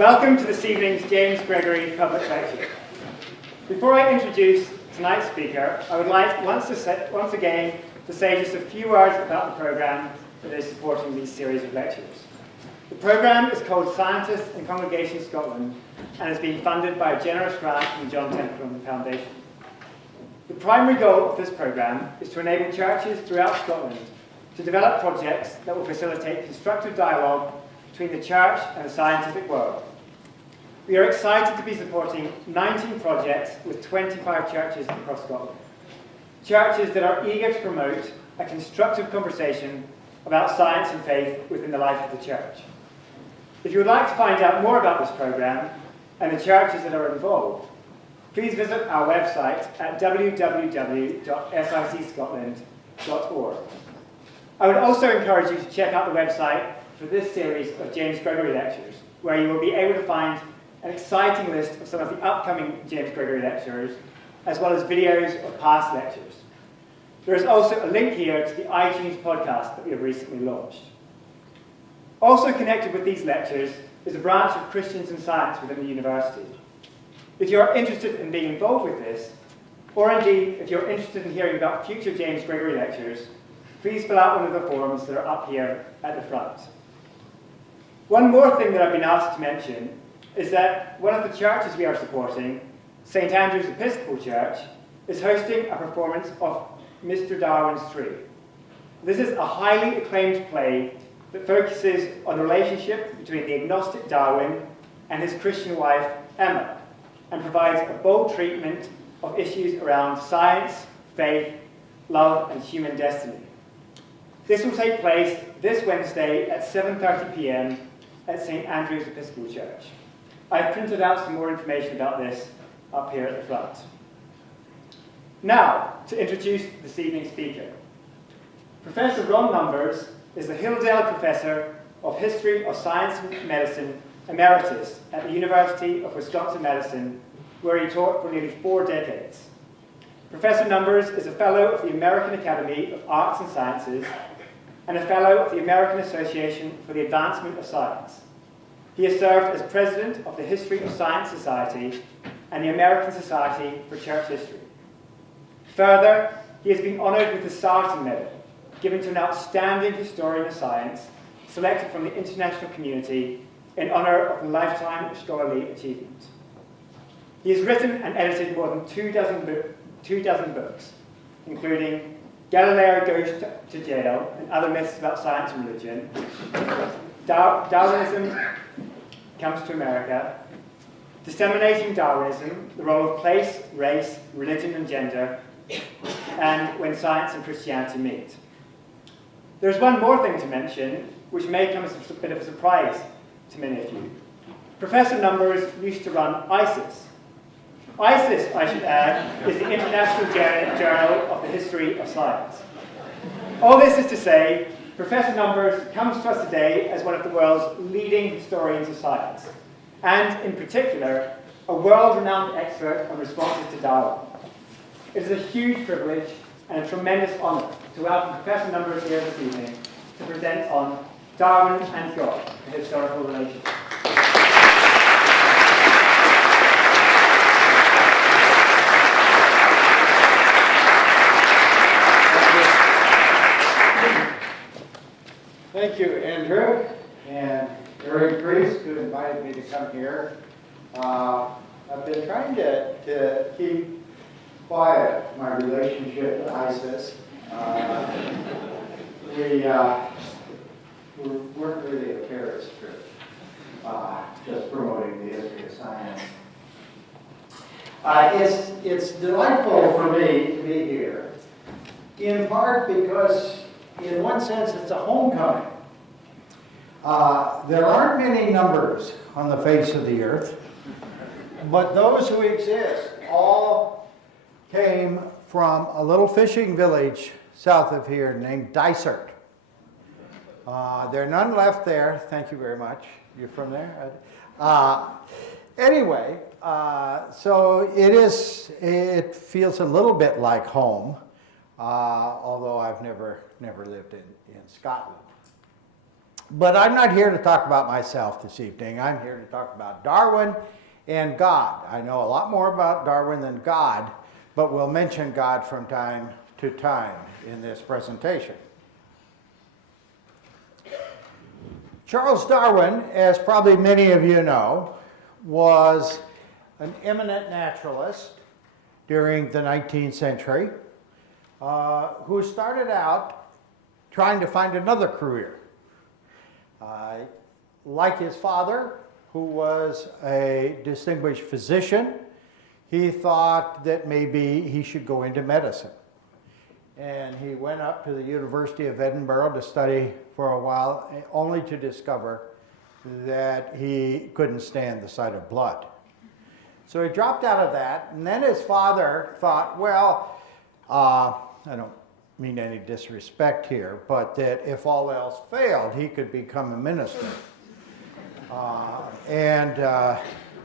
Welcome to this evening's James Gregory Public Lecture. Before I introduce tonight's speaker, I would like once again to say just a few words about the programme that is supporting these series of lectures. The programme is called Scientists in Congregation Scotland and is being funded by a generous grant from the John Stenhouse Foundation. The primary goal of this programme is to enable churches throughout Scotland to develop projects that will facilitate constructive dialogue between the church and the scientific world. We are excited to be supporting 19 projects with 25 churches across Scotland. Churches that are eager to promote a constructive conversation about science and faith within the life of the church. If you would like to find out more about this programme and the churches that are involved, please visit our website at www.sicscotland.org. I would also encourage you to check out the website for this series of James Gregory lectures, where you will be able to find an exciting list of some of the upcoming James Gregory lectures, as well as videos of past lectures. There is also a link here to the iTunes podcast that we have recently launched. Also connected with these lectures is a branch of Christians in Science within the university. If you are interested in being involved with this, or indeed if you're interested in hearing about future James Gregory lectures, please fill out one of the forms that are up here at the front. One more thing that I've been asked to mention is that one of the churches we are supporting, St. Andrew's Episcopal Church, is hosting a performance of Mr. Darwin's Tree. This is a highly acclaimed play that focuses on the relationship between the agnostic Darwin and his Christian wife, Emma, and provides a bold treatment of issues around science, faith, love, and human destiny. This will take place this Wednesday at 7:30 p.m. at St. Andrew's Episcopal Church. I've printed out some more information about this up here at the front. Now, to introduce this evening's speaker. Professor Ronald Numbers is the Hilldale Professor of History of Science and Medicine Emeritus at the University of Wisconsin-Madison, where he taught for nearly 4 decades. Professor Numbers is a Fellow of the American Academy of Arts and Sciences and a Fellow of the American Association for the Advancement of Science. He has served as President of the History of Science Society and the American Society for Church History. Further, he has been honoured with the Sarton Medal, given to an outstanding historian of science selected from the international community in honour of a lifetime of scholarly achievement. He has written and edited more than 24 books, including Galileo Goes to Jail and Other Myths About Science and Religion, Darwinism Comes to America, Disseminating Darwinism, The Role of Place, Race, Religion and Gender, and When Science and Christianity Meet. There's one more thing to mention, which may come as a bit of a surprise to many of you. Professor Numbers used to run ISIS. ISIS, I should add, is the International Journal of the History of Science. All this is to say, Professor Numbers comes to us today as one of the world's leading historians of science, and in particular, a world-renowned expert on responses to Darwin. It is a huge privilege and a tremendous honour to welcome Professor Numbers here this evening to present on Darwin and God, a historical relationship. Thank you, Andrew, and Eric Priest, who invited me to come here. I've been trying to keep quiet my relationship to ISIS. We weren't really a terrorist group, just promoting the history of science. It's delightful for me to be here, in part because in one sense, it's a homecoming. There aren't many numbers on the face of the earth, but those who exist all came from a little fishing village south of here named Dysart. There are none left there. Thank you very much. You're from there? Anyway, so it feels a little bit like home. Although I've never lived in Scotland. But I'm not here to talk about myself this evening. I'm here to talk about Darwin and God. I know a lot more about Darwin than God, but we'll mention God from time to time in this presentation. Charles Darwin, as probably many of you know, was an eminent naturalist during the 19th century who started out trying to find another career. Like his father, who was a distinguished physician, he thought that maybe he should go into medicine. And he went up to the University of Edinburgh to study for a while, only to discover that he couldn't stand the sight of blood. So he dropped out of that, and then his father thought, well, I don't mean any disrespect here, but that if all else failed, he could become a minister and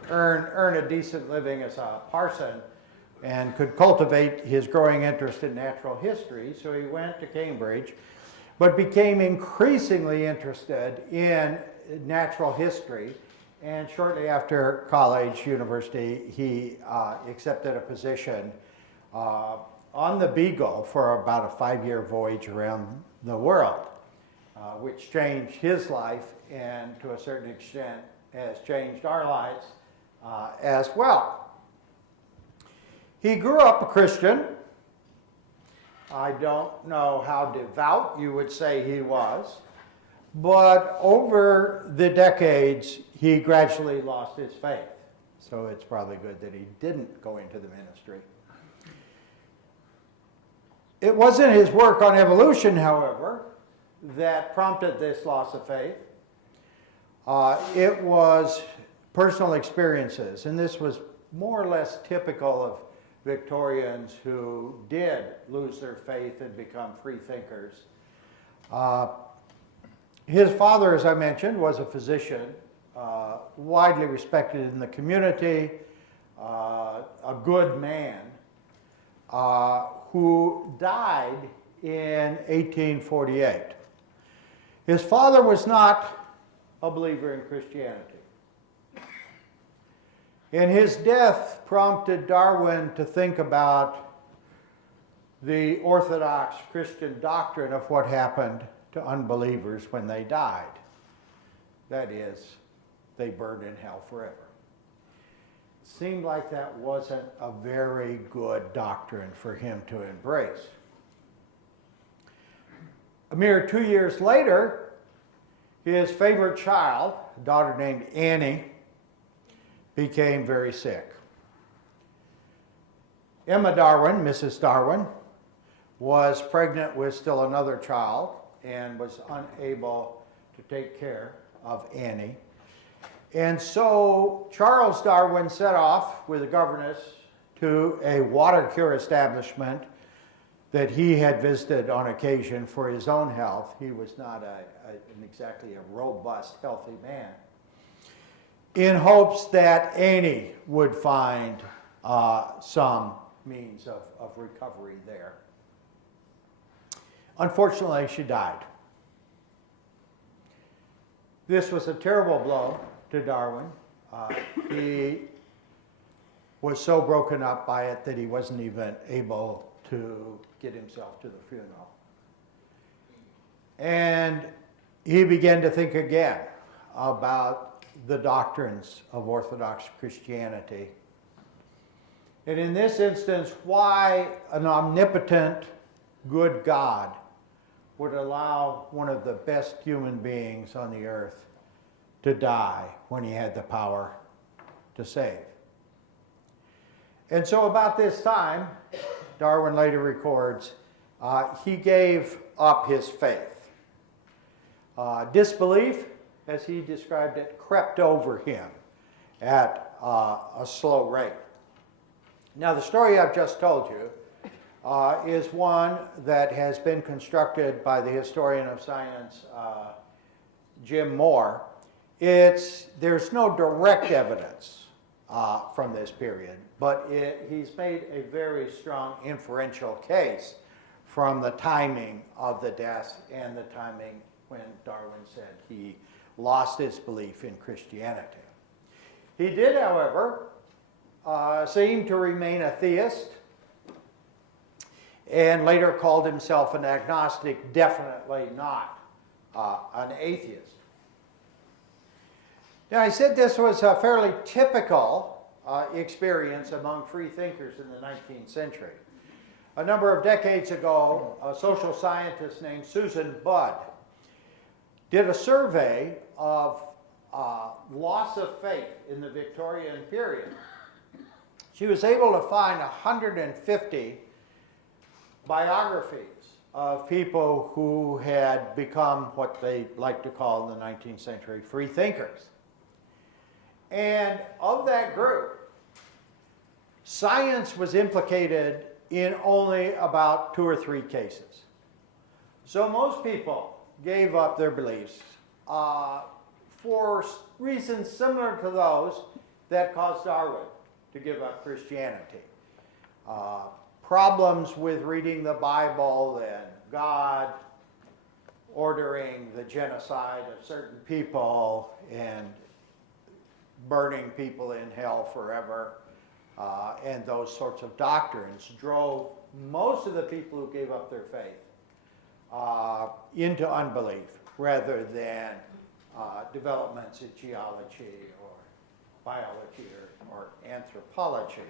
earn a decent living as a parson, and could cultivate his growing interest in natural history. So he went to Cambridge, but became increasingly interested in natural history. And shortly after college, university, he accepted a position on the Beagle for about a 5-year voyage around the world, which changed his life and to a certain extent has changed our lives as well. He grew up a Christian. I don't know how devout you would say he was, but over the decades, he gradually lost his faith. So it's probably good that he didn't go into the ministry. It wasn't his work on evolution, however, that prompted this loss of faith. It was personal experiences, and this was more or less typical of Victorians who did lose their faith and become free thinkers. His father, as I mentioned, was a physician, widely respected in the community, a good man, who died in 1848. His father was not a believer in Christianity. And his death prompted Darwin to think about the Orthodox Christian doctrine of what happened to unbelievers when they died. That is, they burned in hell forever. It seemed like that wasn't a very good doctrine for him to embrace. A mere 2 years later, his favorite child, a daughter named Annie, became very sick. Emma Darwin, Mrs. Darwin, was pregnant with still another child and was unable to take care of Annie. And so Charles Darwin set off with a governess to a water cure establishment that he had visited on occasion for his own health. He was not exactly a robust, healthy man, in hopes that Annie would find some means of recovery there. Unfortunately, she died. This was a terrible blow to Darwin. He was so broken up by it that he wasn't even able to get himself to the funeral. And he began to think again about the doctrines of Orthodox Christianity. And in this instance, why an omnipotent, good God would allow one of the best human beings on the earth to die when he had the power to save. And so about this time, Darwin later records, he gave up his faith. Disbelief, as he described it, crept over him at a slow rate. Now, the story I've just told you is one that has been constructed by the historian of science, Jim Moore. There's no direct evidence from this period, but he's made a very strong inferential case from the timing of the death and the timing when Darwin said he lost his belief in Christianity. He did, however, seem to remain a theist, and later called himself an agnostic, definitely not an atheist. Now, I said this was a fairly typical experience among free thinkers in the 19th century. A number of decades ago, a social scientist named Susan Budd did a survey of loss of faith in the Victorian period. She was able to find 150 biographies of people who had become what they like to call in the 19th century free thinkers. And of that group, science was implicated in only about 2 or 3 cases. So most people gave up their beliefs for reasons similar to those that caused Darwin to give up Christianity. Problems with reading the Bible and God ordering the genocide of certain people and burning people in hell forever, and those sorts of doctrines drove most of the people who gave up their faith into unbelief rather than developments in geology or biology or anthropology.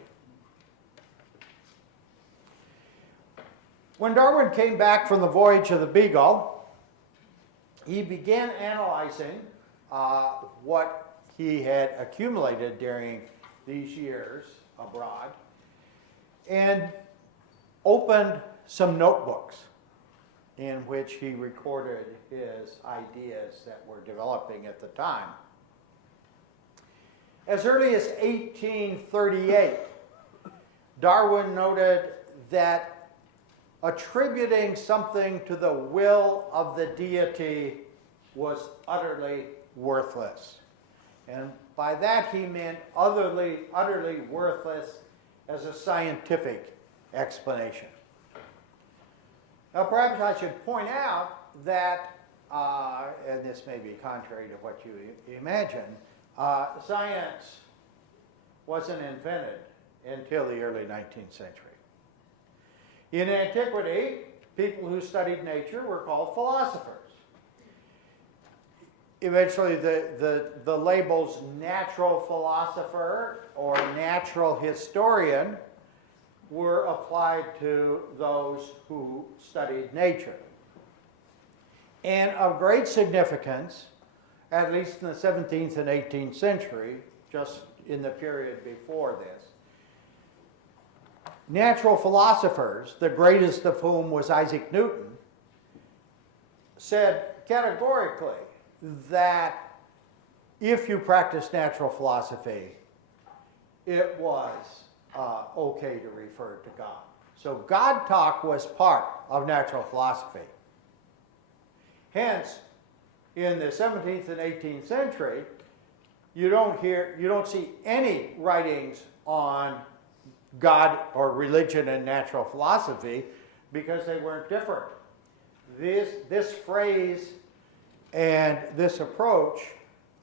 When Darwin came back from the voyage of the Beagle, he began analyzing what he had accumulated during these years abroad and opened some notebooks in which he recorded his ideas that were developing at the time. As early as 1838, Darwin noted that attributing something to the will of the deity was utterly worthless. And by that he meant utterly worthless as a scientific explanation. Now perhaps I should point out that, and this may be contrary to what you imagine, science wasn't invented until the early 19th century. In antiquity, people who studied nature were called philosophers. Eventually, the labels natural philosopher or natural historian were applied to those who studied nature. And of great significance, at least in the 17th and 18th century, just in the period before this, natural philosophers, the greatest of whom was Isaac Newton, said categorically that if you practiced natural philosophy, it was okay to refer to God. So God talk was part of natural philosophy. Hence, in the 17th and 18th century, you don't see any writings on God or religion and natural philosophy because they weren't different. This phrase and this approach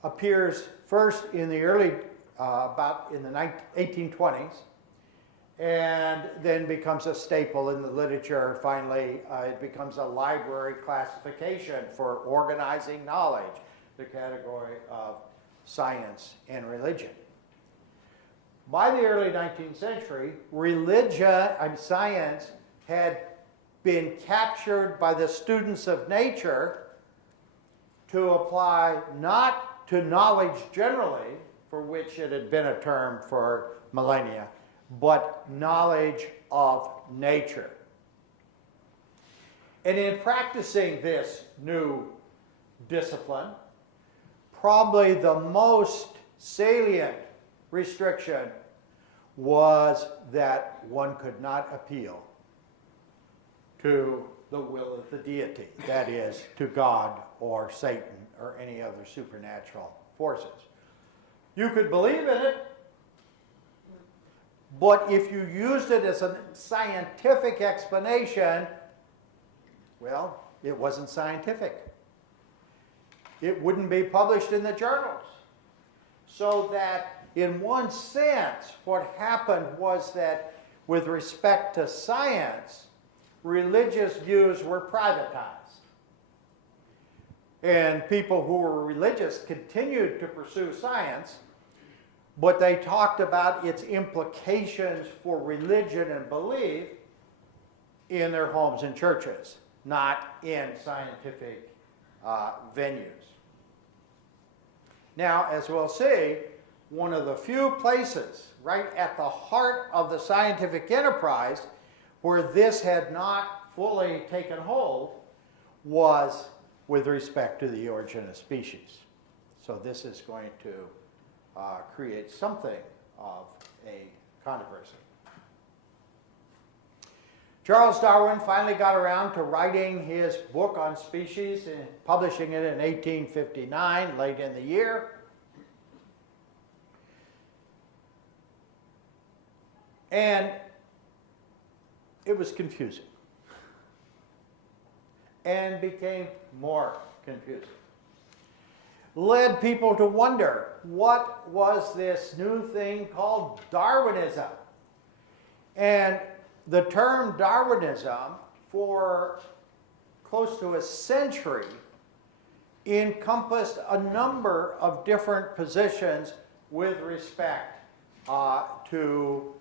appears first in the early, about in the 1820s, and then becomes a staple in the literature. Finally, it becomes a library classification for organizing knowledge, the category of science and religion. By the early 19th century, science had been captured by the students of nature to apply not to knowledge generally, for which it had been a term for millennia, but knowledge of nature. And in practicing this new discipline, probably the most salient restriction was that one could not appeal to the will of the deity, that is, to God or Satan or any other supernatural forces. You could believe in it, but if you used it as a scientific explanation, well, it wasn't scientific. it wouldn't be published in the journals. So that, in one sense, what happened was that with respect to science, religious views were privatized. And people who were religious continued to pursue science, but they talked about its implications for religion and belief in their homes and churches, not in scientific venues. Now, as we'll see, one of the few places right at the heart of the scientific enterprise where this had not fully taken hold was with respect to the origin of species. So this is going to create something of a controversy. Charles Darwin finally got around to writing his book on species and publishing it in 1859, late in the year. And it was confusing and became more confusing. Led people to wonder, what was this new thing called Darwinism? And the term Darwinism, for close to a century, encompassed a number of different positions with respect to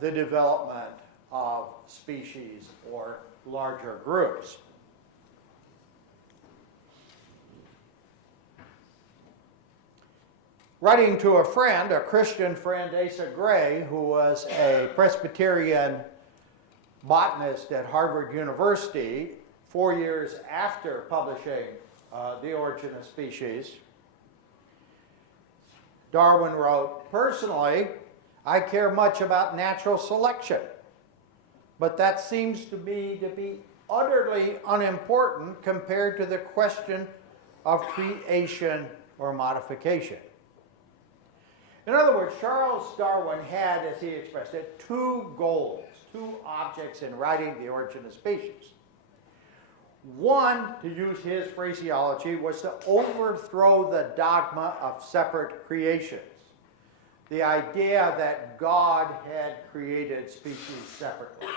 the development of species or larger groups. Writing to a friend, a Christian friend, Asa Gray, who was a Presbyterian botanist at Harvard University 4 years after publishing The Origin of Species, Darwin wrote, "Personally, I care much about natural selection, but that seems to me to be utterly unimportant compared to the question of creation or modification." In other words, Charles Darwin had, as he expressed it, two goals, two objects in writing The Origin of Species. One, to use his phraseology, was to overthrow the dogma of separate creations. The idea that God had created species separately.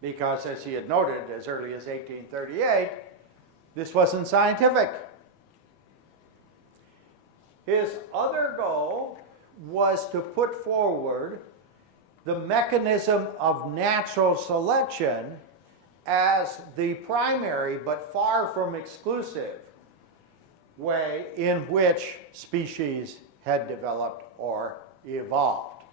Because, as he had noted as early as 1838, this wasn't scientific. His other goal was to put forward the mechanism of natural selection as the primary, but far from exclusive, way in which species had developed or evolved.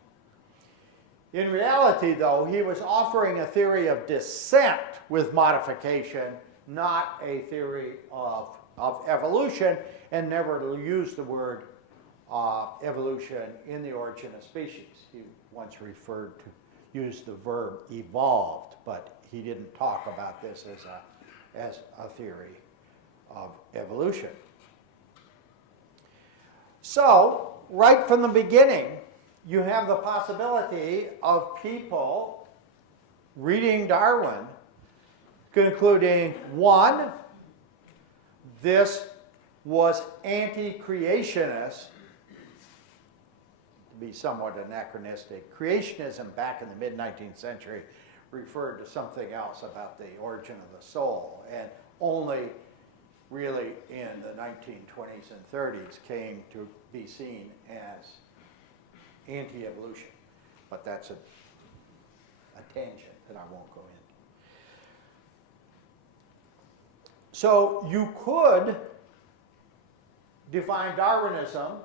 In reality, though, he was offering a theory of descent with modification, not a theory of evolution, and never used the word evolution in The Origin of Species. He once used the verb evolved, but he didn't talk about this as a theory of evolution. So, right from the beginning, you have the possibility of people reading Darwin concluding, one, this was anti-creationist, to be somewhat anachronistic. Creationism back in the mid-19th century referred to something else about the origin of the soul, and only really in the 1920s and 30s came to be seen as anti-evolution. But that's a tangent that I won't go into. So you could define Darwinism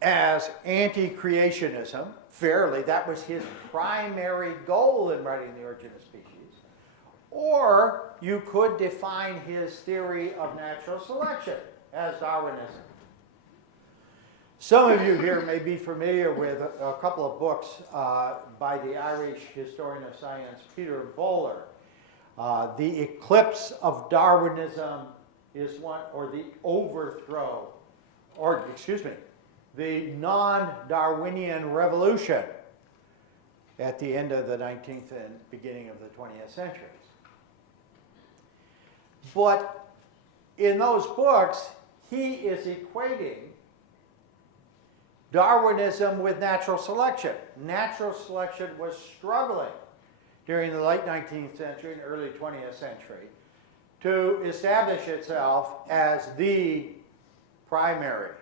as anti-creationism fairly. That was his primary goal in writing The Origin of Species. Or you could define his theory of natural selection as Darwinism. Some of you here may be familiar with a couple of books by the Irish historian of science, Peter Bowler. The Eclipse of Darwinism is one, or the overthrow, or excuse me, the non-Darwinian revolution at the end of the 19th and beginning of the 20th centuries. But in those books, he is equating Darwinism with natural selection. Natural selection was struggling during the late 19th century and early 20th century to establish itself as the primary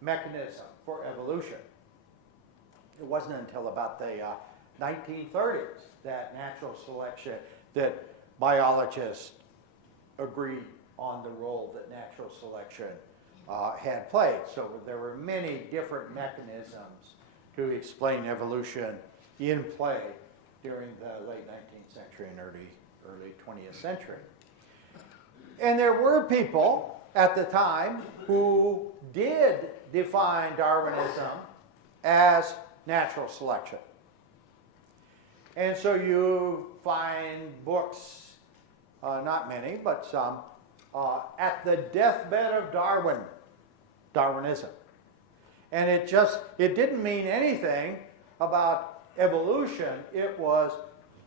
mechanism for evolution. It wasn't until about the 1930s that natural selection, that biologists agreed on the role that natural selection had played. So there were many different mechanisms to explain evolution in play during the late 19th century and early 20th century. And there were people at the time who did define Darwinism as natural selection. And so you find books, not many, but some, at the deathbed of Darwinism. And it didn't mean anything about evolution. It was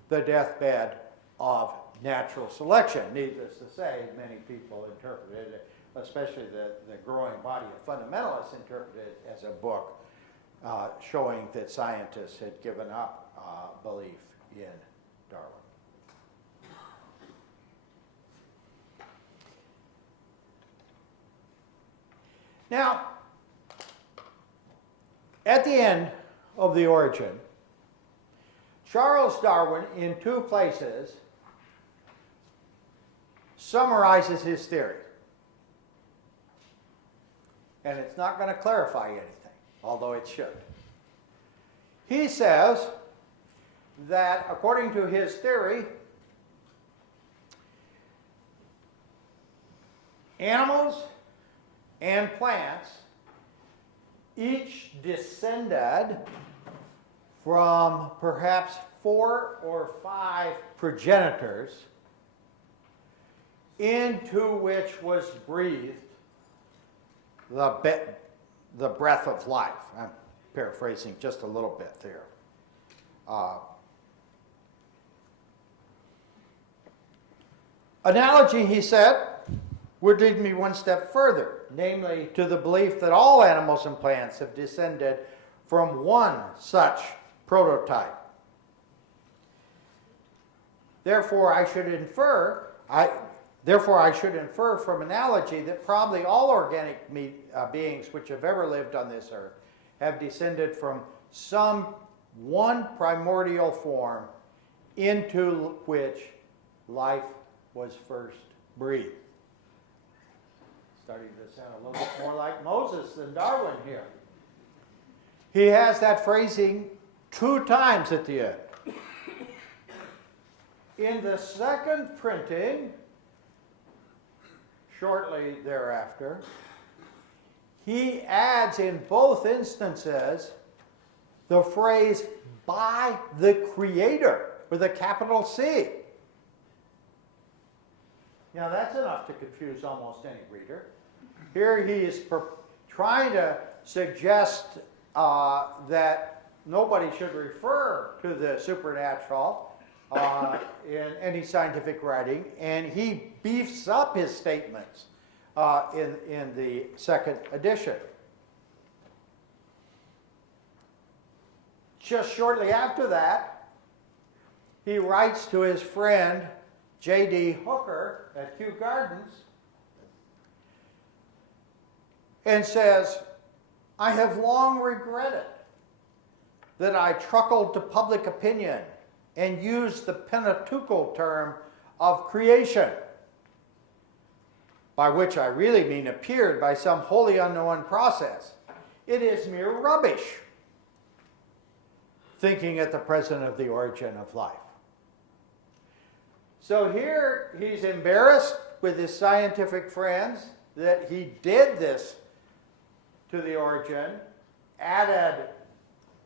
the deathbed of natural selection. Needless to say, many people interpreted it, especially the growing body of fundamentalists, interpreted it as a book showing that scientists had given up belief in Darwin. Now, at the end of The Origin, Charles Darwin, in two places, summarizes his theory. And it's not going to clarify anything, although it should. He says that, according to his theory, animals and plants each descended from perhaps 4 or 5 progenitors into which was breathed the breath of life. I'm paraphrasing just a little bit there. Analogy, he said, would lead me one step further, namely to the belief that all animals and plants have descended from one such prototype. Therefore, I should infer from analogy that probably all organic beings which have ever lived on this earth have descended from some one primordial form into which life was first breathed. Starting to sound a little bit more like Moses than Darwin here. He has that phrasing 2 times at the end. In the second printing, shortly thereafter, he adds in both instances the phrase by the Creator with a capital C. Now that's enough to confuse almost any reader. Here he is trying to suggest that nobody should refer to the supernatural in any scientific writing, and he beefs up his statements in the second edition. Just shortly after that, he writes to his friend J.D. Hooker at Kew Gardens and says, I have long regretted that I truckled to public opinion and used the Pentateuchal term of creation, by which I really mean appeared by some wholly unknown process. It is mere rubbish, thinking at the present of the origin of life. So here he's embarrassed with his scientific friends that he did this to the origin, added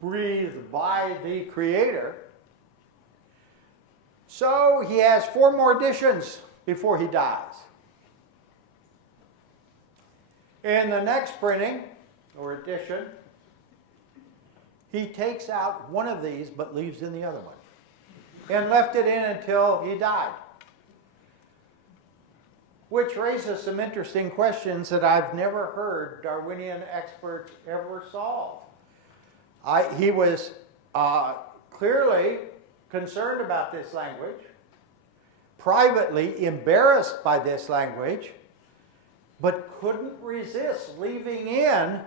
breathed by the Creator. So he has 4 more editions before he dies. In the next printing, or edition, he takes out one of these but leaves in the other one, and left it in until he died. which raises some interesting questions that I've never heard Darwinian experts ever solve. He was clearly concerned about this language, privately embarrassed by this language, but couldn't resist leaving in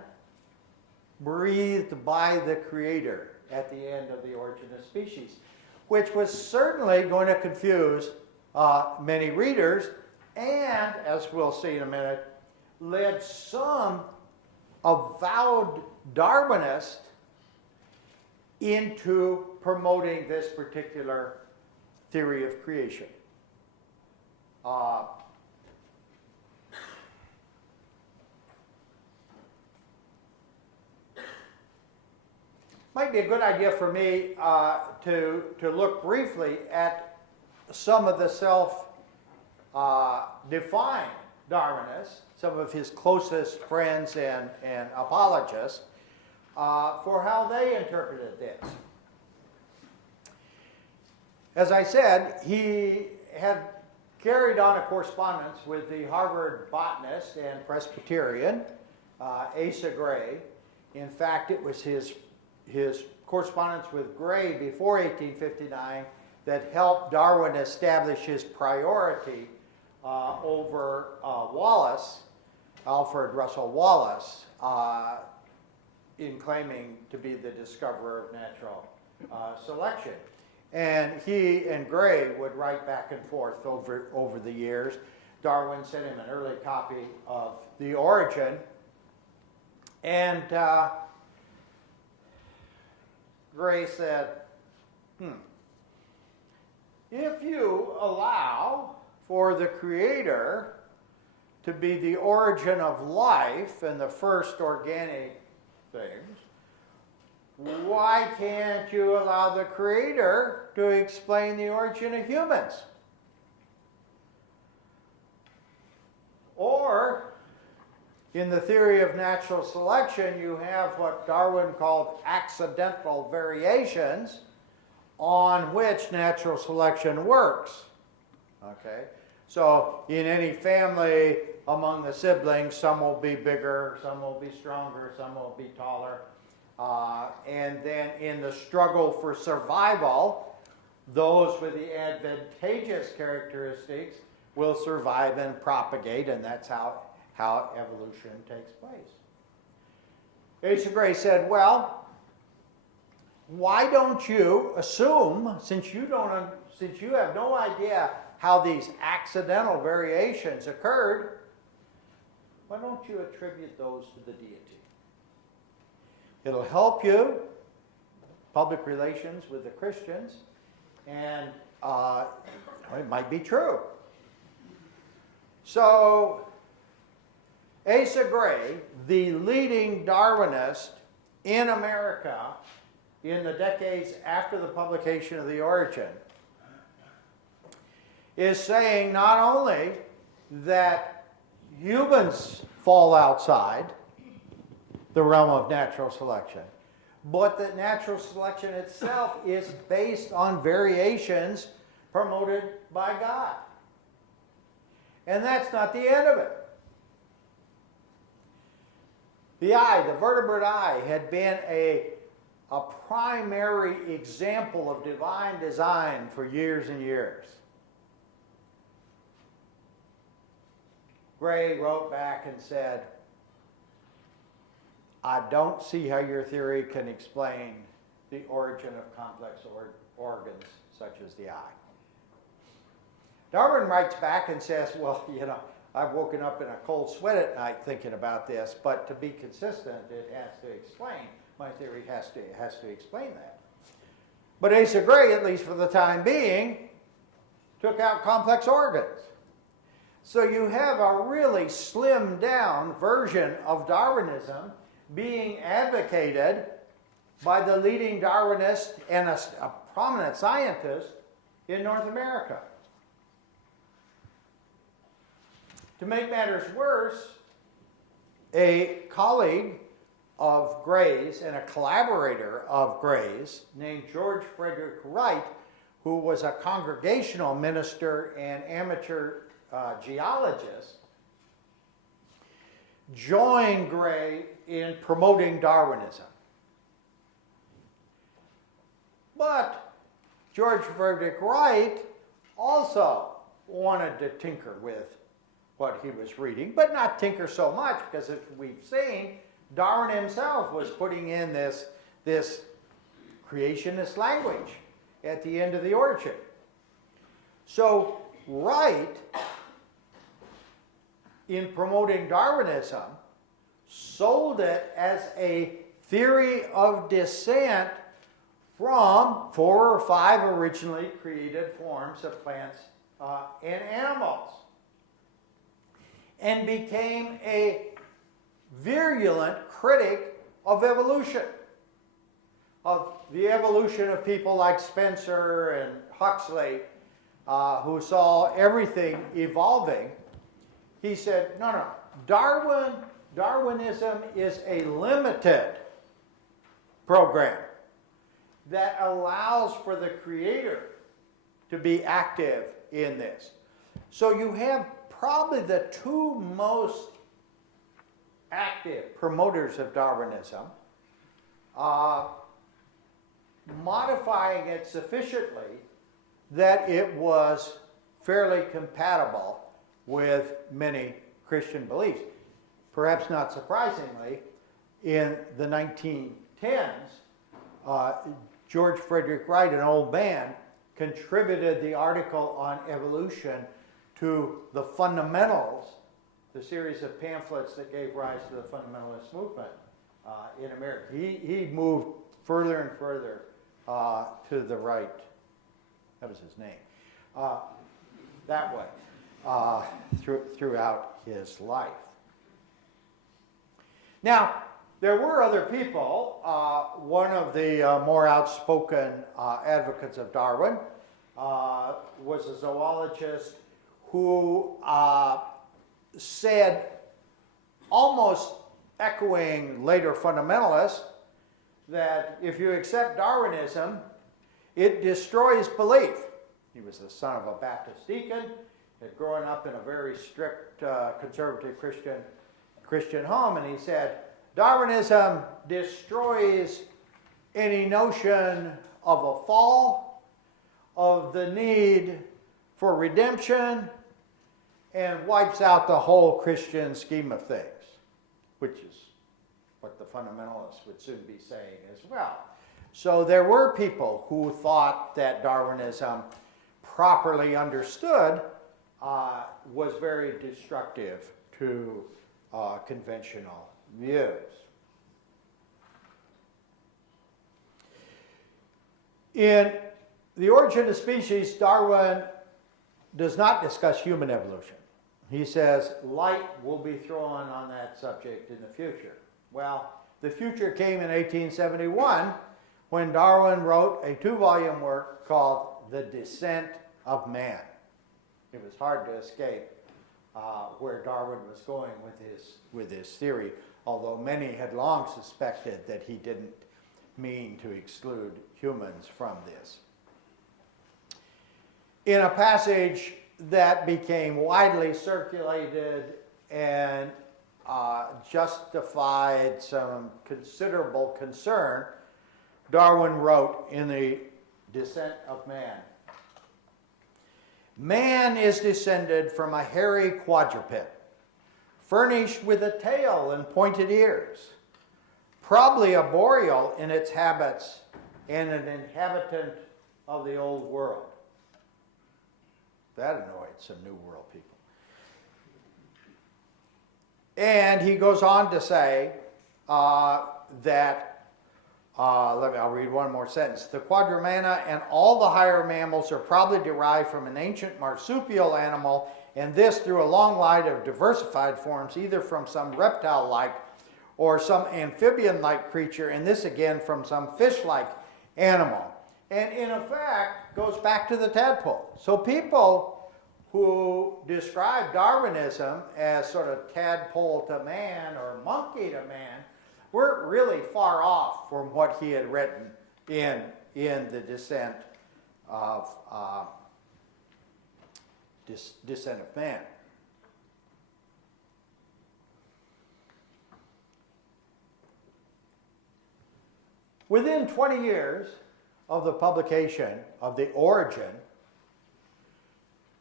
breathed by the Creator at the end of the Origin of Species, which was certainly going to confuse many readers and, as we'll see in a minute, led some avowed Darwinists into promoting this particular theory of creation. Might be a good idea for me to look briefly at some of the self-defined Darwinists, some of his closest friends and apologists, for how they interpreted this. As I said, he had carried on a correspondence with the Harvard botanist and Presbyterian, Asa Gray. In fact, it was his correspondence with Gray before 1859 that helped Darwin establish his priority over Wallace, Alfred Russel Wallace, in claiming to be the discoverer of natural selection. And he and Gray would write back and forth over the years. Darwin sent him an early copy of The Origin, and Gray said, if you allow for the Creator to be the origin of life and the first organic things, why can't you allow the Creator to explain the origin of humans? Or, in the theory of natural selection, you have what Darwin called accidental variations on which natural selection works. Okay? So, in any family, among the siblings, some will be bigger, some will be stronger, some will be taller. And then in the struggle for survival, those with the advantageous characteristics will survive and propagate, and that's how evolution takes place. Asa Gray said, well, why don't you assume, since you have no idea how these accidental variations occurred, why don't you attribute those to the deity? It'll help you, public relations with the Christians, and it might be true. So, Asa Gray, the leading Darwinist in America in the decades after the publication of The Origin, is saying not only that humans fall outside the realm of natural selection, but that natural selection itself is based on variations promoted by God. And that's not the end of it. The eye, the vertebrate eye, had been a primary example of divine design for years and years. Gray wrote back and said, I don't see how your theory can explain the origin of complex organs such as the eye. Darwin writes back and says, well, I've woken up in a cold sweat at night thinking about this, but to be consistent, it has to explain. My theory has to explain that. But Asa Gray, at least for the time being, took out complex organs. So you have a really slimmed down version of Darwinism being advocated by the leading Darwinist and a prominent scientist in North America. To make matters worse, a colleague of Gray's and a collaborator of Gray's named George Frederick Wright, who was a congregational minister and amateur geologist, joined Gray in promoting Darwinism. But George Frederick Wright also wanted to tinker with what he was reading, but not tinker so much, because as we've seen, Darwin himself was putting in this creationist language at the end of the origin. So Wright, in promoting Darwinism, sold it as a theory of descent from 4 or 5 originally created forms of plants and animals, and became a virulent critic of evolution, of the evolution of people like Spencer and Huxley, who saw everything evolving. He said, no, Darwinism is a limited program that allows for the creator to be active in this. So you have probably the 2 most active promoters of Darwinism, modifying it sufficiently that it was fairly compatible with many Christian beliefs. Perhaps not surprisingly, in the 1910s, George Frederick Wright, an old man, contributed the article on evolution to the Fundamentals, the series of pamphlets that gave rise to the fundamentalist movement in America. He moved further and further to the right. That was his name. That way, throughout his life. Now, there were other people. One of the more outspoken advocates of Darwin was a zoologist who said, almost echoing later fundamentalists, that if you accept Darwinism, it destroys belief. He was the son of a Baptist deacon, had grown up in a very strict conservative Christian home, and he said, Darwinism destroys any notion of a fall, of the need for redemption, and wipes out the whole Christian scheme of things, which is what the fundamentalists would soon be saying as well. So there were people who thought that Darwinism, properly understood, was very destructive to conventional views. In The Origin of Species, Darwin does not discuss human evolution. He says light will be thrown on that subject in the future. Well, the future came in 1871 when Darwin wrote a 2-volume work called The Descent of Man. It was hard to escape where Darwin was going with his theory, although many had long suspected that he didn't mean to exclude humans from this. In a passage that became widely circulated and justified some considerable concern, Darwin wrote in The Descent of Man, "Man is descended from a hairy quadruped, furnished with a tail and pointed ears, probably arboreal in its habits and an inhabitant of the old world." That annoyed some New World people. And he goes on to say that, I'll read one more sentence. "The quadrumana and all the higher mammals are probably derived from an ancient marsupial animal, and this through a long line of diversified forms, either from some reptile-like or some amphibian-like creature, and this again from some fish-like animal." And in effect, goes back to the tadpole. So people who describe Darwinism as sort of tadpole to man or monkey to man weren't really far off from what he had written in The Descent of descent of man. Within 20 years of the publication of The Origin,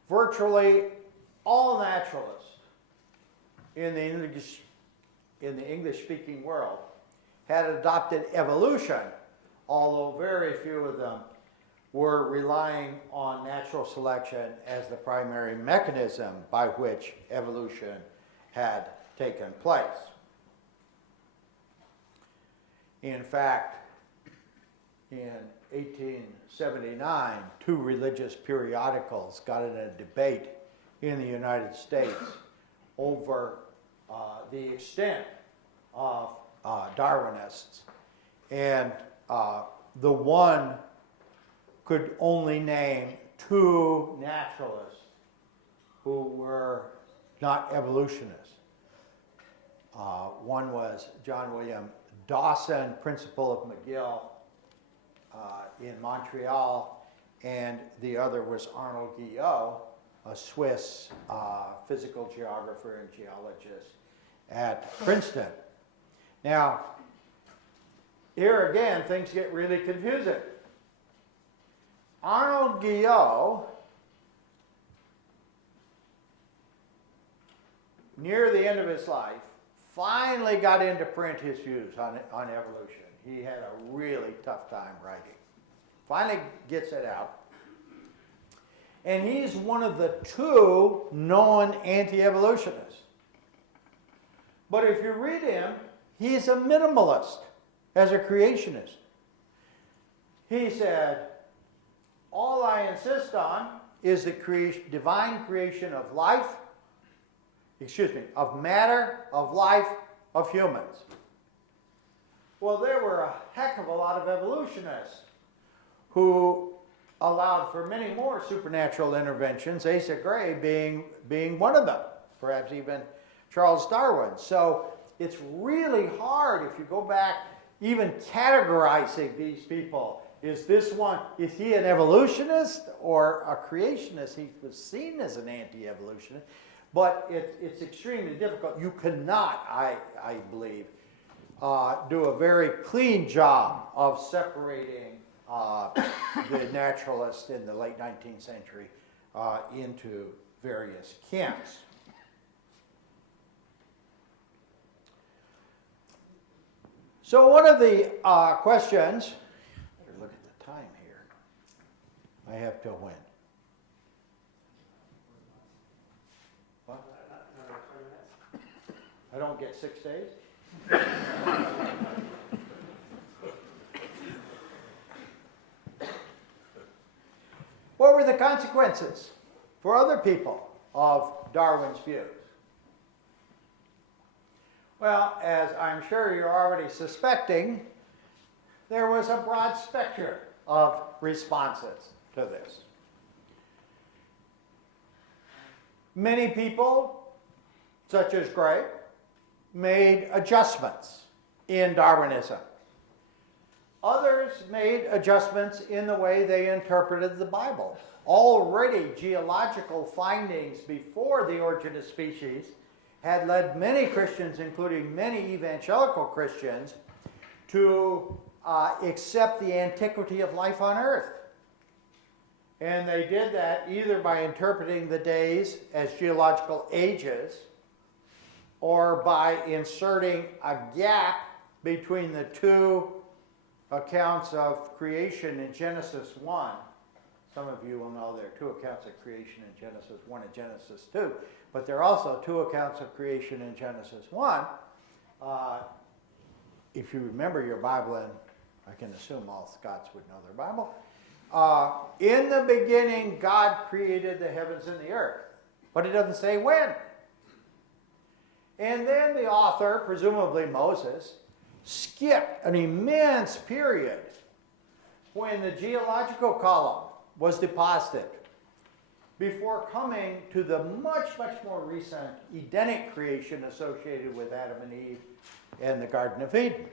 virtually all naturalists in the English-speaking world had adopted evolution, although very few of them were relying on natural selection as the primary mechanism by which evolution had taken place. In fact, in 1879, two religious periodicals got in a debate in the United States over the extent of Darwinists, and the one could only name two naturalists who were not evolutionists. One was John William Dawson, principal of McGill in Montreal, and the other was Arnold Guyot, a Swiss physical geographer and geologist at Princeton. Now, here again, things get really confusing. Arnold Guyot, near the end of his life, finally got into print his views on evolution. He had a really tough time writing. Finally gets it out. And he's one of the two known anti-evolutionists. But if you read him, he's a minimalist as a creationist. He said, all I insist on is the divine creation of life, of matter, of life, of humans. Well, there were a heck of a lot of evolutionists who allowed for many more supernatural interventions, Asa Gray being one of them, perhaps even Charles Darwin. So it's really hard if you go back, even categorizing these people. Is he an evolutionist or a creationist? He was seen as an anti-evolutionist, but it's extremely difficult. You cannot, I believe, do a very clean job of separating the naturalists in the late 19th century into various camps. So one of the questions, better look at the time here. I have till when? What? I don't get 6 days? What were the consequences for other people of Darwin's views? Well, as I'm sure you're already suspecting, there was a broad spectrum of responses to this. Many people, such as Gray, made adjustments in Darwinism. Others made adjustments in the way they interpreted the Bible. Already, geological findings before the origin of species had led many Christians, including many evangelical Christians, to accept the antiquity of life on Earth. And they did that either by interpreting the days as geological ages or by inserting a gap between the two accounts of creation in Genesis 1. Some of you will know there are two accounts of creation in Genesis 1 and Genesis 2, but there are also two accounts of creation in Genesis 1. If you remember your Bible, and I can assume all Scots would know their Bible, in the beginning God created the heavens and the earth, but it doesn't say when. And then the author, presumably Moses, skipped an immense period when the geological column was deposited before coming to the much, much more recent Edenic creation associated with Adam and Eve and the Garden of Eden.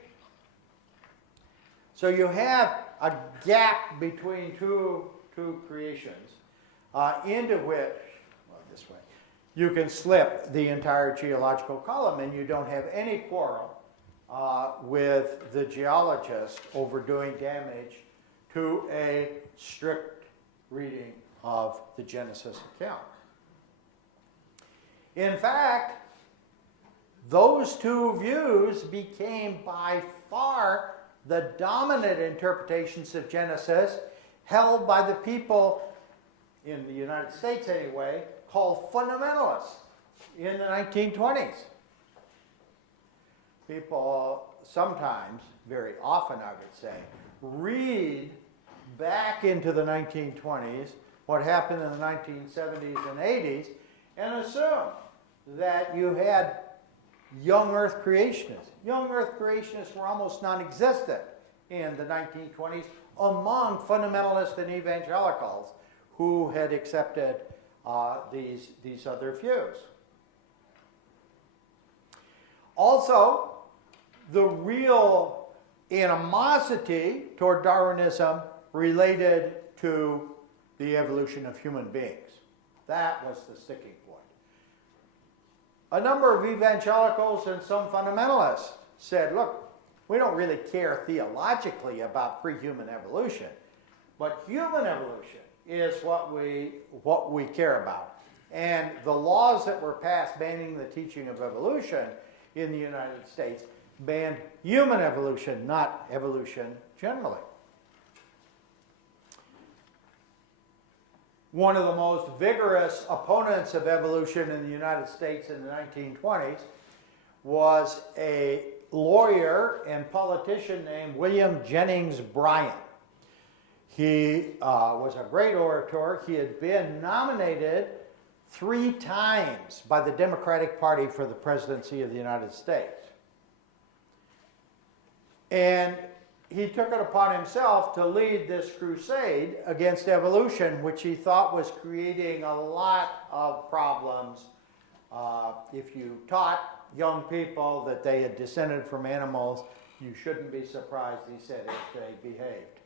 So you have a gap between two creations into which this way. You can slip the entire geological column and you don't have any quarrel with the geologist over doing damage to a strict reading of the Genesis account. In fact, those two views became by far the dominant interpretations of Genesis held by the people in the United States anyway, called fundamentalists in the 1920s. People sometimes, very often I would say, read back into the 1920s, what happened in the 1970s and 80s, and assume that you had young earth creationists. Young earth creationists were almost non-existent in the 1920s among fundamentalists and evangelicals who had accepted these other views. Also, the real animosity toward Darwinism related to the evolution of human beings. That was the sticking point. A number of evangelicals and some fundamentalists said, look, we don't really care theologically about pre-human evolution, but human evolution is what we care about. And the laws that were passed banning the teaching of evolution in the United States banned human evolution, not evolution generally. One of the most vigorous opponents of evolution in the United States in the 1920s was a lawyer and politician named William Jennings Bryan. He was a great orator. He had been nominated 3 times by the Democratic Party for the presidency of the United States. And he took it upon himself to lead this crusade against evolution, which he thought was creating a lot of problems. If you taught young people that they had descended from animals, you shouldn't be surprised, he said, if they behaved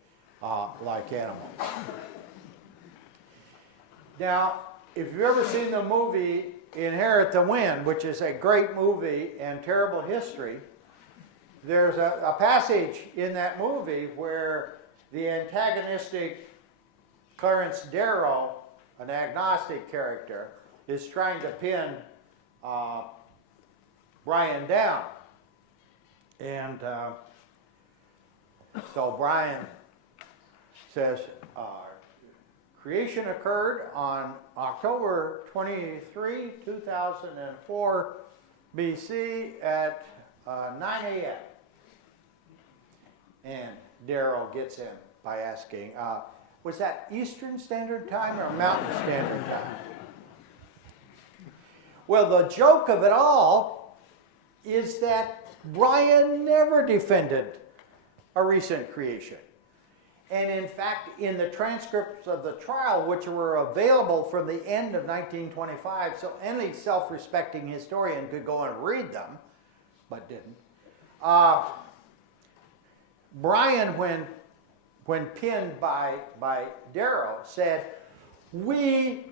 like animals. Now, if you've ever seen the movie Inherit the Wind, which is a great movie and terrible history, there's a passage in that movie where the antagonistic Clarence Darrow, an agnostic character, is trying to pin Brian down. And so Brian says, creation occurred on October 23, 2004 BC at 9 a.m. And Darrow gets him by asking, was that Eastern Standard Time or Mountain Standard Time? Well, the joke of it all is that Brian never defended a recent creation. And in fact, in the transcripts of the trial, which were available from the end of 1925, so any self-respecting historian could go and read them, but didn't. Brian, when pinned by Darrow, said, we,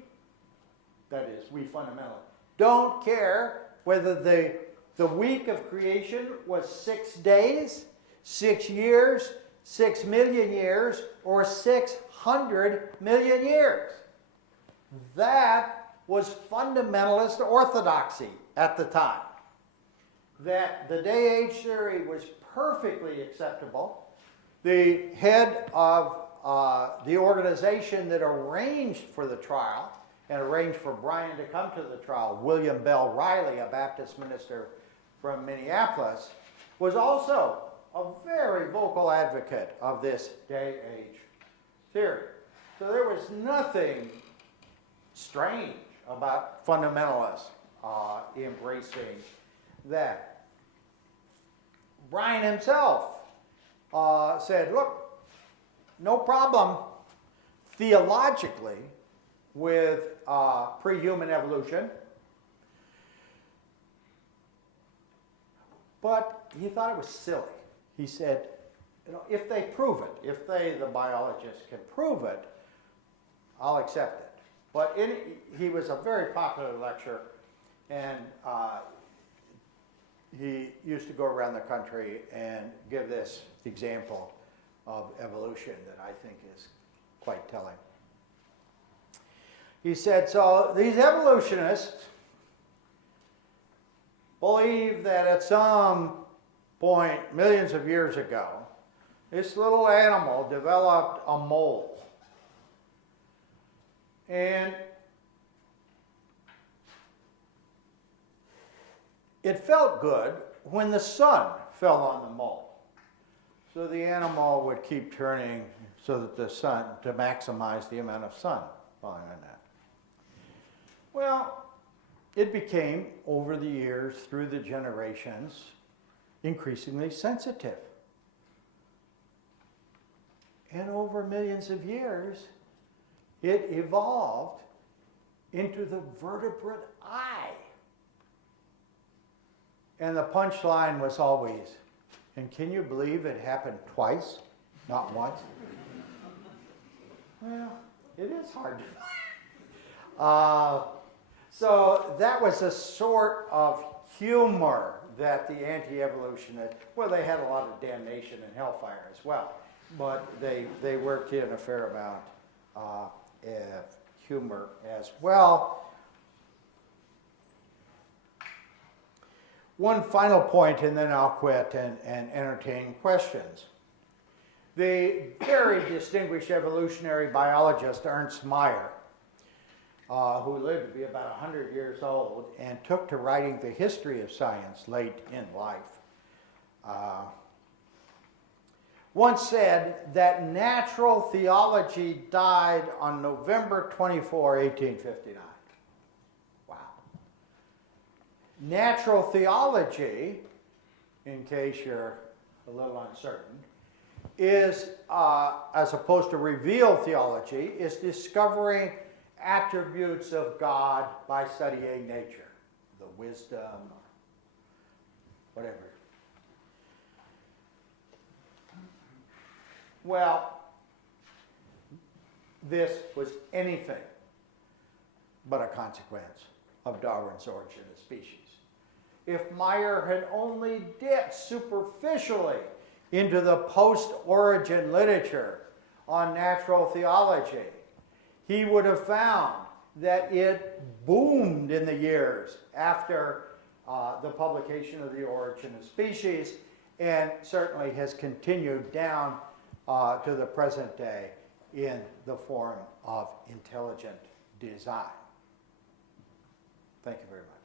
that is, we fundamentally, don't care whether the week of creation was 6 days, 6 years, 6 million years, or 600 million years. That was fundamentalist orthodoxy at the time. That the day-age theory was perfectly acceptable. The head of the organization that arranged for the trial and arranged for Brian to come to the trial, William Bell Riley, a Baptist minister from Minneapolis, was also a very vocal advocate of this day-age theory. So there was nothing strange about fundamentalists embracing that. Brian himself said, look, no problem theologically with pre-human evolution, but he thought it was silly. He said, you know, if they prove it, if they, the biologists, can prove it, I'll accept it. But he was a very popular lecturer, and he used to go around the country and give this example of evolution that I think is quite telling. He said, so these evolutionists believe that at some point, millions of years ago, this little animal developed a mole. And it felt good when the sun fell on the mole. So the animal would keep turning so that the sun, to maximize the amount of sun falling on that. Well, it became, over the years, through the generations, increasingly sensitive. And over millions of years, it evolved into the vertebrate eye. And the punchline was always, and can you believe it happened twice, not once? Well, it is hard to so that was a sort of humor that the anti-evolutionists, well, they had a lot of damnation and hellfire as well, but they worked in a fair amount of humor as well. One final point, and then I'll quit and entertain questions. The very distinguished evolutionary biologist Ernst Mayr, who lived to be about 100 years old and took to writing the history of science late in life, once said that natural theology died on November 24, 1859. Wow. Natural theology, in case you're a little uncertain, is, as opposed to revealed theology, is discovering attributes of God by studying nature, the wisdom, or whatever. Well, this was anything but a consequence of Darwin's Origin of Species. If Mayr had only dipped superficially into the post-origin literature on natural theology, he would have found that it boomed in the years after the publication of The Origin of Species, and certainly has continued down to the present day in the form of intelligent design. Thank you very much.